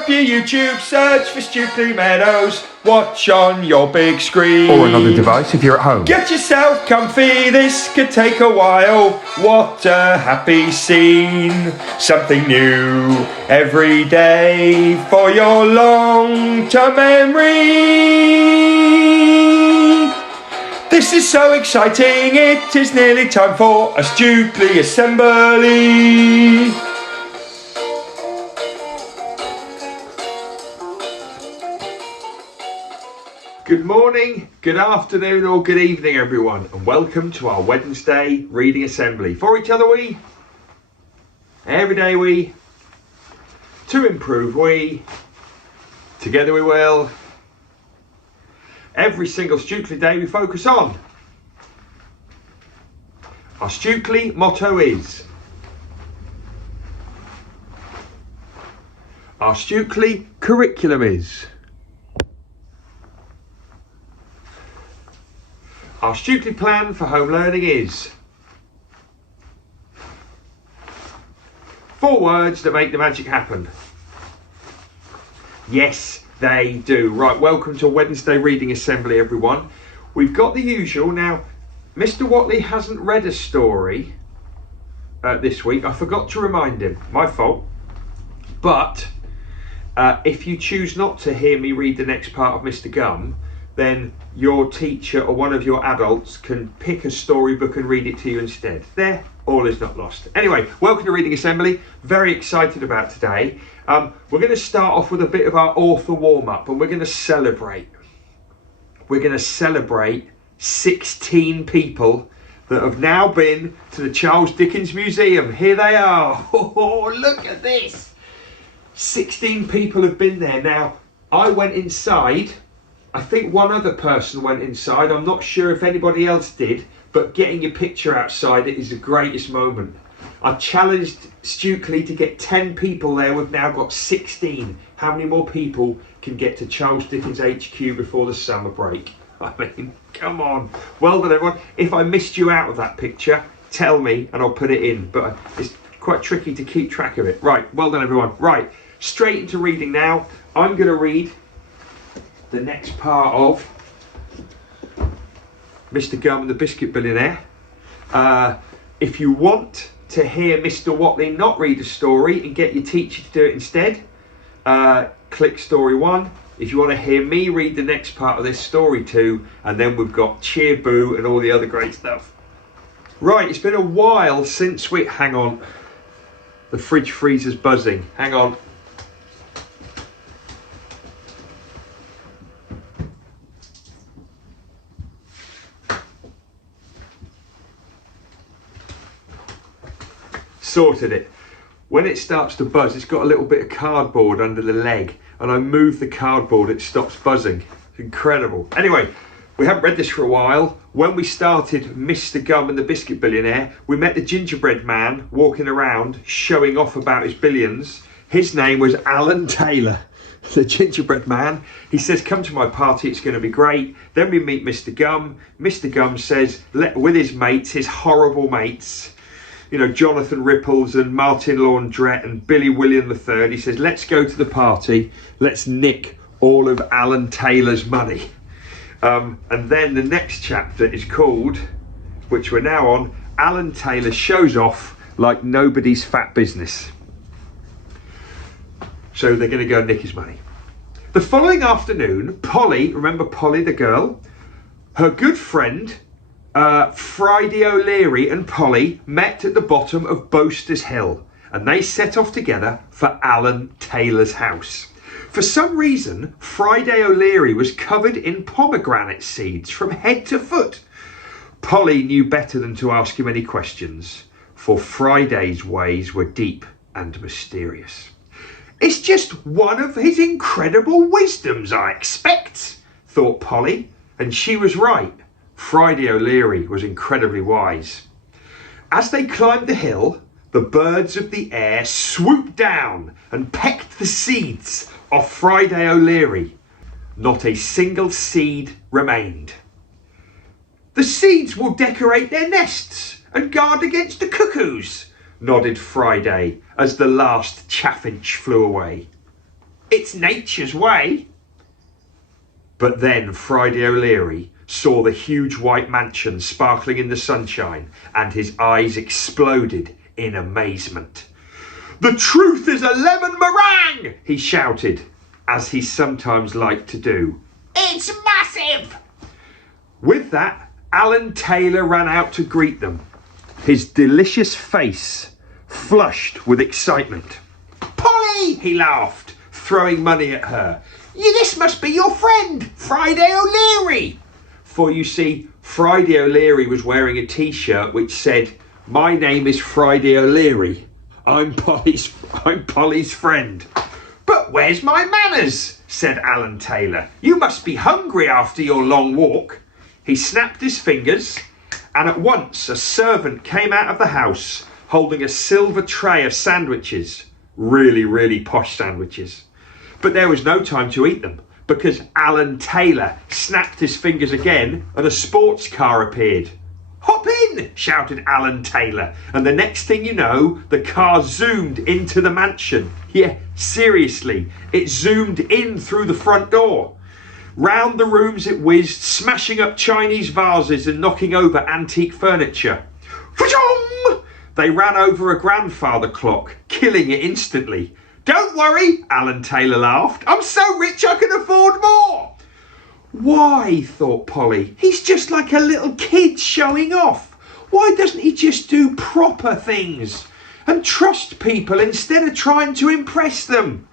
up your YouTube, search for Stukeley Meadows, watch on your big screen. Or another device if you're at home. Get yourself comfy, this could take a while. What a happy scene. Something new every day for your long-term memory. This is so exciting, it is nearly time for a Stukeley assembly. Good morning, good afternoon or good evening everyone, and welcome to our Wednesday reading assembly. For each other we, every day we, to improve we, together we will. Every single Stukeley day we focus on. Our Stukeley motto is, our Stukeley curriculum is, our Stukeley plan for home learning is 4 words that make the magic happen. Yes, they do. Right, welcome to Wednesday reading assembly, everyone. We've got the usual. Now, Mr. Watley hasn't read a story this week. I forgot to remind him. My fault. But if you choose not to hear me read the next part of Mr. Gum, then your teacher or one of your adults can pick a storybook and read it to you instead. There, all is not lost. Anyway, welcome to Reading Assembly. Very excited about today. We're going to start off with a bit of our author warm-up, and we're going to celebrate. We're going to celebrate 16 people that have now been to the Charles Dickens Museum. Here they are. Oh, look at this. 16 people have been there. Now, I went inside. I think one other person went inside. I'm not sure if anybody else did, but getting your picture outside it is the greatest moment. I challenged Stukeley to get 10 people there. We've now got 16. How many more people can get to Charles Dickens HQ before the summer break? I mean, come on. Well done, everyone. If I missed you out of that picture, tell me and I'll put it in. But it's quite tricky to keep track of it. Right, well done, everyone. Right, straight into reading now. I'm going to read the next part of Mr. Gum and the Biscuit Billionaire. If you want to hear Mr. Watley not read a story and get your teacher to do it instead, click story 1. If you want to hear me read the next part of this, story 2, and then we've got cheer boo and all the other great stuff. Right, it's been a while since we, hang on, the fridge freezer's buzzing, hang on. Sorted it. When it starts to buzz, it's got a little bit of cardboard under the leg, and I move the cardboard, it stops buzzing. It's incredible. Anyway, we haven't read this for a while. When we started Mr. Gum and the Biscuit Billionaire, we met the gingerbread man walking around showing off about his billions. His name was Alan Taylor, the gingerbread man. He says, come to my party, it's going to be great. Then we meet Mr. Gum. Mr. Gum says, with his mates, his horrible mates, you know, Jonathan Ripples and Martin Laundrette and Billy William III. He says, let's go to the party. Let's nick all of Alan Taylor's money. And then the next chapter is called, which we're now on, Alan Taylor shows off like nobody's fat business. So they're going to go nick his money. The following afternoon, Polly, remember Polly the girl, her good friend, Friday O'Leary and Polly met at the bottom of Boasters Hill, and they set off together for Alan Taylor's house. For some reason, Friday O'Leary was covered in pomegranate seeds from head to foot. Polly knew better than to ask him any questions, for Friday's ways were deep and mysterious. It's just one of his incredible wisdoms, I expect, thought Polly, and she was right. Friday O'Leary was incredibly wise. As they climbed the hill, the birds of the air swooped down and pecked the seeds off Friday O'Leary. Not a single seed remained. The seeds will decorate their nests and guard against the cuckoos, nodded Friday as the last chaffinch flew away. It's nature's way. But then Friday O'Leary saw the huge white mansion sparkling in the sunshine, and his eyes exploded in amazement. "The truth is a lemon meringue!" he shouted, as he sometimes liked to do. "It's massive!" With that, Alan Taylor ran out to greet them, his delicious face flushed with excitement. "Polly!" he laughed, throwing money at her. "This must be your friend, Friday O'Leary!" For you see, Friday O'Leary was wearing a t-shirt which said, "My name is Friday O'Leary. I'm Polly's friend." "But where's my manners?" said Alan Taylor. "You must be hungry after your long walk." He snapped his fingers, and at once a servant came out of the house holding a silver tray of sandwiches. Really, really posh sandwiches. But there was no time to eat them, because Alan Taylor snapped his fingers again and a sports car appeared. "Hop in!" shouted Alan Taylor, and the next thing you know, the car zoomed into the mansion. Yeah, seriously, it zoomed in through the front door. Round the rooms it whizzed, smashing up Chinese vases and knocking over antique furniture. Whoosh! They ran over a grandfather clock, killing it instantly. "Don't worry," Alan Taylor laughed. "I'm so rich I can afford more." Why, thought Polly, he's just like a little kid showing off. Why doesn't he just do proper things and trust people instead of trying to impress them?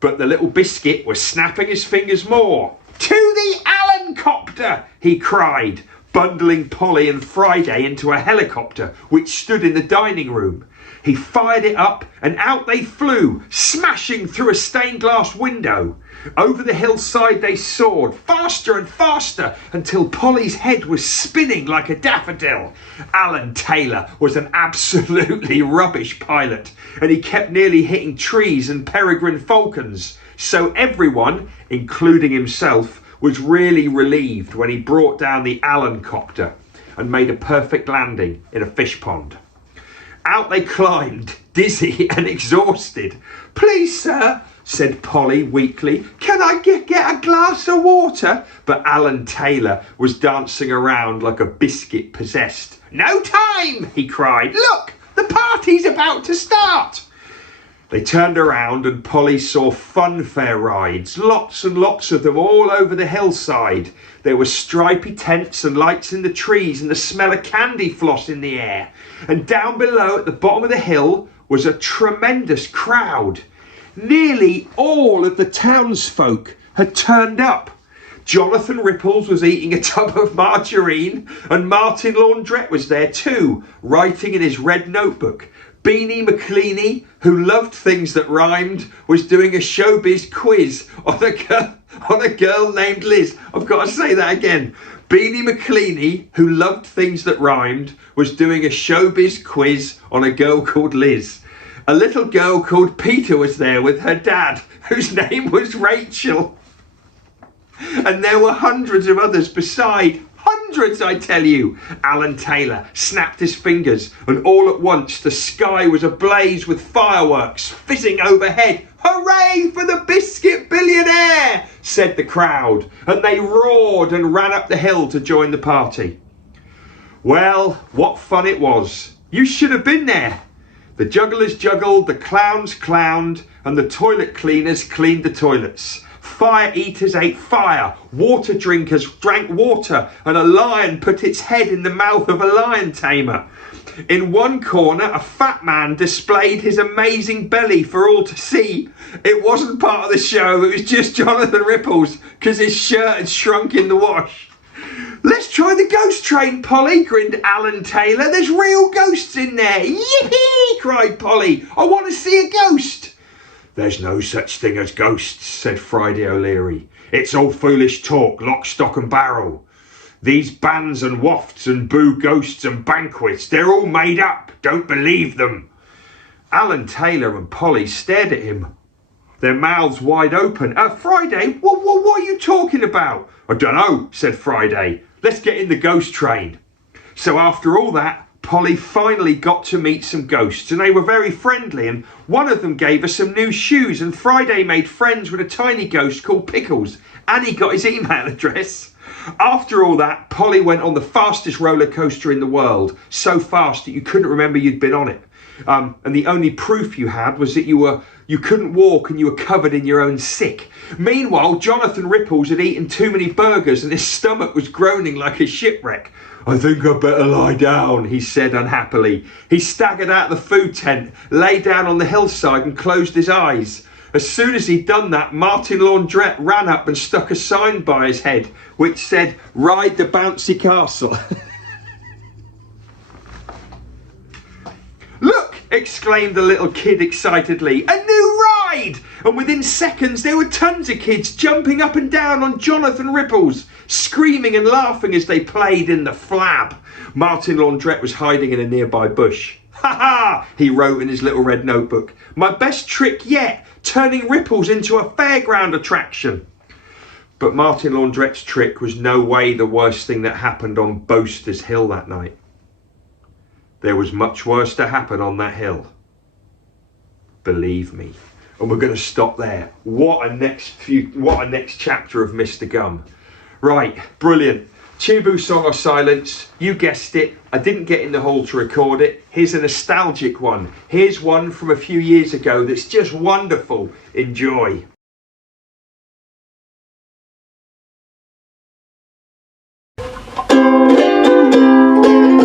But the little biscuit was snapping his fingers more. "To the Allen copter!" he cried, bundling Polly and Friday into a helicopter which stood in the dining room. He fired it up and out they flew, smashing through a stained glass window. Over the hillside they soared, faster and faster, until Polly's head was spinning like a daffodil. Alan Taylor was an absolutely rubbish pilot, and he kept nearly hitting trees and peregrine falcons. So everyone, including himself, was really relieved when he brought down the Allen copter and made a perfect landing in a fish pond. Out they climbed, dizzy and exhausted. "Please, sir," said Polly weakly, "can I get a glass of water?" But Alan Taylor was dancing around like a biscuit possessed. "No time!" he cried. "Look, the party's about to start!" They turned around and Polly saw funfair rides, lots and lots of them all over the hillside. There were stripy tents and lights in the trees and the smell of candy floss in the air. And down below at the bottom of the hill was a tremendous crowd. Nearly all of the townsfolk had turned up. Jonathan Ripples was eating a tub of margarine, and Martin Laundrette was there too, writing in his red notebook. Beanie McLeany, who loved things that rhymed, was doing a showbiz quiz on a girl named Liz. I've got to say that again. Beanie McLeany, who loved things that rhymed, was doing a showbiz quiz on a girl called Liz. A little girl called Peter was there with her dad, whose name was Rachel. And there were hundreds of others beside. Hundreds, I tell you. Alan Taylor snapped his fingers, and all at once the sky was ablaze with fireworks fizzing overhead. "Hooray for the biscuit billionaire!" said the crowd, and they roared and ran up the hill to join the party. Well, what fun it was. You should have been there. The jugglers juggled, the clowns clowned, and the toilet cleaners cleaned the toilets. Fire eaters ate fire, water drinkers drank water, and a lion put its head in the mouth of a lion tamer. In one corner, a fat man displayed his amazing belly for all to see. It wasn't part of the show, it was just Jonathan Ripples, because his shirt had shrunk in the wash. "Let's try the ghost train, Polly," grinned Alan Taylor. "There's real ghosts in there." "Yippee!" cried Polly. "I want to see a ghost." "There's no such thing as ghosts," said Friday O'Leary. "It's all foolish talk, lock, stock and barrel. These bands and wafts and boo ghosts and banquets, they're all made up. Don't believe them." Alan Taylor and Polly stared at him, their mouths wide open. Friday, what are you talking about?" "I dunno," said Friday. "Let's get in the ghost train." So after all that, Polly finally got to meet some ghosts, and they were very friendly, and one of them gave her some new shoes, and Friday made friends with a tiny ghost called Pickles, and he got his email address. After all that, Polly went on the fastest roller coaster in the world, so fast that you couldn't remember you'd been on it. And the only proof you had was that you couldn't walk and you were covered in your own sick. Meanwhile, Jonathan Ripples had eaten too many burgers and his stomach was groaning like a shipwreck. "I think I'd better lie down," he said unhappily. He staggered out of the food tent, lay down on the hillside and closed his eyes. As soon as he'd done that, Martin Laundrette ran up and stuck a sign by his head which said, "Ride the bouncy castle." "Look!" exclaimed the little kid excitedly, "a new ride!" And within seconds there were tons of kids jumping up and down on Jonathan Ripples, screaming and laughing as they played in the flab. Martin Laundrette was hiding in a nearby bush. "Ha ha!" he wrote in his little red notebook. "My best trick yet, turning Ripples into a fairground attraction." But Martin Laundrette's trick was no way the worst thing that happened on Boasters Hill that night. There was much worse to happen on that hill. Believe me. And we're going to stop there. What a next chapter of Mr. Gum. Right, brilliant. Chibu Song of Silence, you guessed it. I didn't get in the hall to record it. Here's a nostalgic one. Here's one from a few years ago that's just wonderful. Enjoy.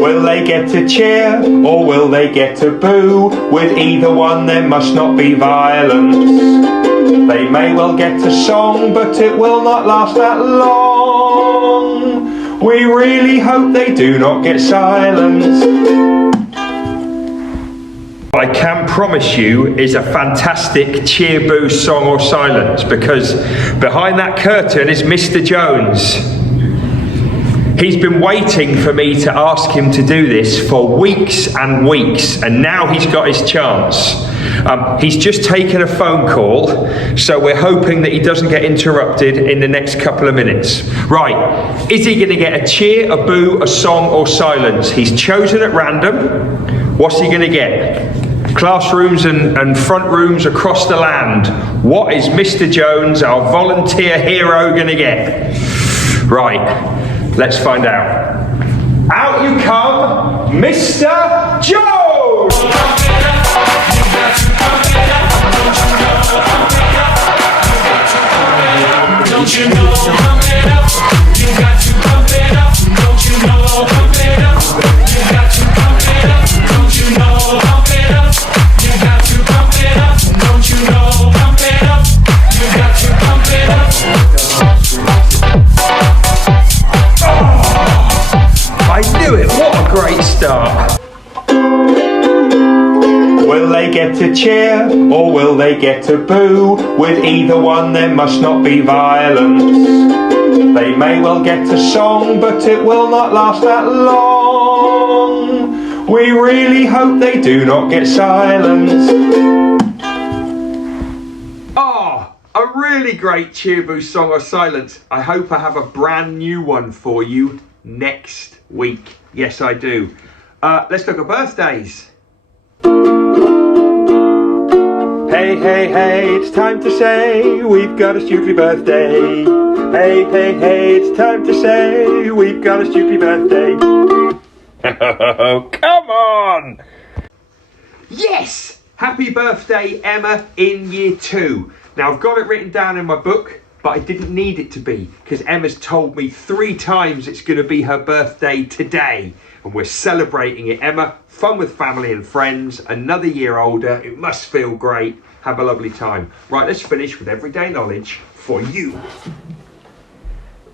Will they get to cheer or will they get to boo? With either one there must not be violence. They may well get a song, but it will not last that long. We really hope they do not get silence. I can promise you is a fantastic cheer, boo, song or silence, because behind that curtain is Mr. Jones. He's been waiting for me to ask him to do this for weeks and weeks, and now he's got his chance. He's just taken a phone call, so we're hoping that he doesn't get interrupted in the next couple of minutes. Right, is he going to get a cheer, a boo, a song or silence? He's chosen at random. What's he going to get? Classrooms and front rooms across the land. What is Mr. Jones, our volunteer hero, going to get? Right. Let's find out. Out you come, Mr. Jones! Don't you know, pump it up. You got to pump it up. Don't you know, pump it up. You got to pump it up. Don't you know, pump it up. You got to pump it up. Don't you know, pump it up. You got to pump it up. I knew it, what a great start. Will they get to cheer or will they get to boo? With either one there must not be violence. They may well get a song, but it will not last that long. We really hope they do not get silence. Oh, a really great cheer, boo, song or silence. I hope I have a brand new one for you next week. Yes, I do. Let's look at birthdays. Hey, hey, hey, it's time to say we've got a Stukeley birthday. Hey, hey, hey, it's time to say we've got a Stukeley birthday. Oh, come on! Yes! Happy birthday, Emma, in year 2. Now, I've got it written down in my book, but I didn't need it to be, because Emma's told me 3 times it's going to be her birthday today. And we're celebrating it. Emma, fun with family and friends, another year older. It must feel great. Have a lovely time. Right, let's finish with everyday knowledge for you.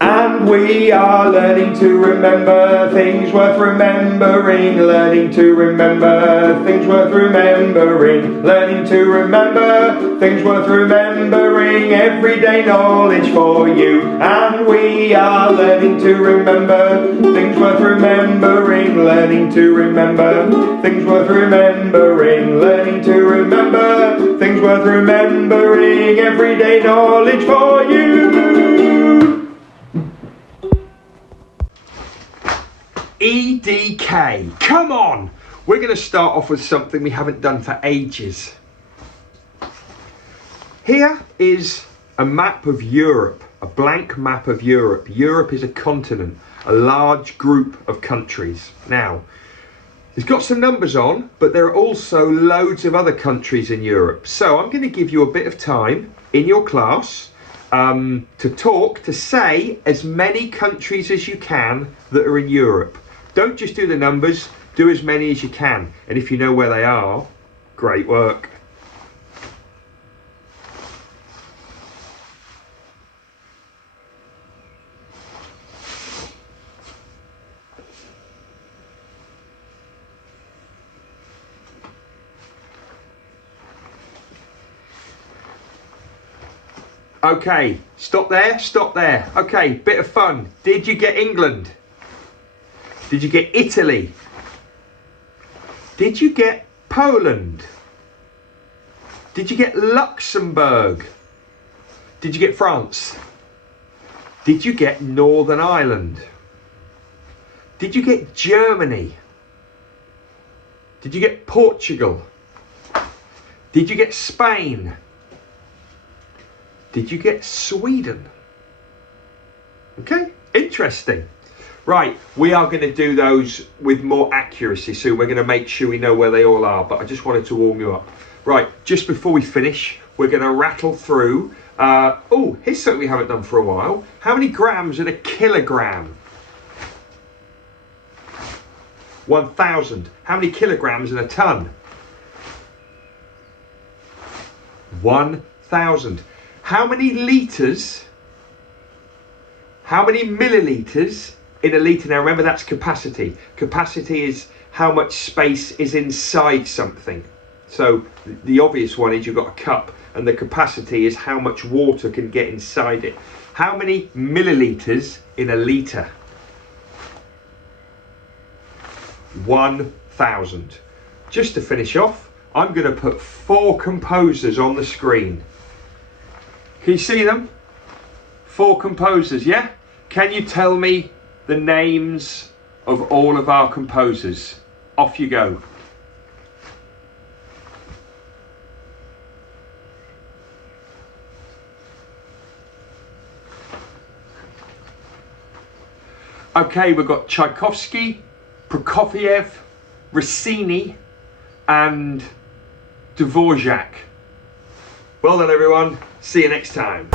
And we are learning to remember things worth remembering, learning to remember things worth remembering, learning to remember things worth remembering, everyday knowledge for you. And we are learning to remember things worth remembering, learning to remember things worth remembering, learning to remember things worth remembering, everyday knowledge for you. EDK. Come on! We're going to start off with something we haven't done for ages. Here is a map of Europe, a blank map of Europe. Europe is a continent, a large group of countries. Now, it's got some numbers on, but there are also loads of other countries in Europe. So I'm going to give you a bit of time in your class to say as many countries as you can that are in Europe. Don't just do the numbers, do as many as you can. And if you know where they are, great work. Okay, stop there, stop there. Okay, bit of fun. Did you get England? Did you get Italy? Did you get Poland? Did you get Luxembourg? Did you get France? Did you get Northern Ireland? Did you get Germany? Did you get Portugal? Did you get Spain? Did you get Sweden? Okay, interesting. Right, we are going to do those with more accuracy soon. We're going to make sure we know where they all are, but I just wanted to warm you up. Right, just before we finish, we're going to rattle through. Oh, here's something we haven't done for a while. How many grams in a kilogram? 1,000. How many kilograms in a ton? 1,000. How many litres, how many millilitres in a litre? Now remember, that's capacity. Capacity is how much space is inside something. So the obvious one is you've got a cup, and the capacity is how much water can get inside it. How many millilitres in a litre? 1,000. Just to finish off, I'm going to put 4 composers on the screen. Can you see them? 4 composers, yeah? Can you tell me the names of all of our composers? Off you go. Okay, we've got Tchaikovsky, Prokofiev, Rossini, and Dvorak. Well done, everyone. See you next time.